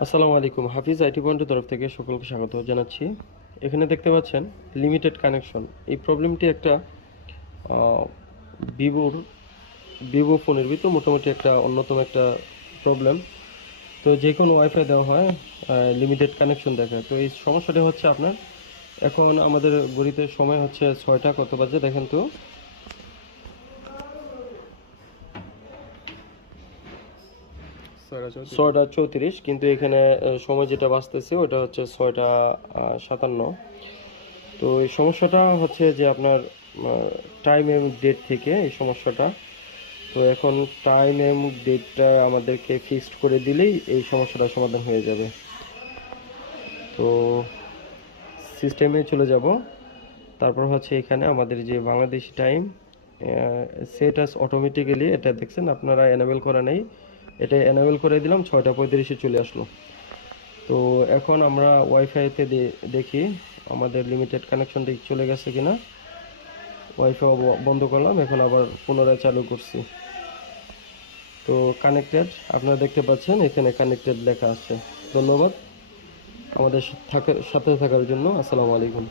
আসসালামু আলাইকুম। হাফিজ আইটি পয়েন্টের তরফ থেকে সকলকে স্বাগত জানাচ্ছি। এখানে দেখতে পাচ্ছেন লিমিটেড কানেকশন। এই প্রবলেমটি একটা আহ, ভিভোর ভিভো ফোনের ভিতর মোটামুটি একটা অন্যতম একটা প্রবলেম। তো যে কোনো ওয়াইফাই দেওয়া হয় লিমিটেড কানেকশন দেখায়। তো এই সমস্যাটা হচ্ছে আপনার এখন আমাদের ঘড়িতে সময় হচ্ছে 6টা কত বাজে দেখেন তো। 6টা 34, কিন্তু এখানে সময় যেটা বাঁচতেছে ওটা হচ্ছে 6টা 57। তো এই সমস্যাটা হচ্ছে যে আপনার টাইম এবং ডেট থেকে এই সমস্যাটা। তো এখন টাইম এবং ডেটটা আমাদেরকে ফিক্সড করে দিলেই এই সমস্যাটা সমাধান হয়ে যাবে। তো সিস্টেমে চলে যাব। তারপর হচ্ছে এখানে আমাদের যে বাংলাদেশি টাইম সেট আস অটোমেটিক্যালি, এটা দেখছেন আপনারা এনেবল করা নেই, এটা এনেবল করে দিলাম। 6টা 35-এ চলে আসলো। তো এখন আমরা ওয়াইফাইতে দেখি আমাদের লিমিটেড কানেকশনটি চলে গেছে কিনা। ওয়াইফাই বন্ধ করলাম, এখন আবার পুনরায় চালু করছি। তো কানেক্টেড আপনারা দেখতে পাচ্ছেন, এখানে কানেক্টেড লেখা আছে। ধন্যবাদ আমাদের সাথে থাকার জন্য। আসসালামু আলাইকুম।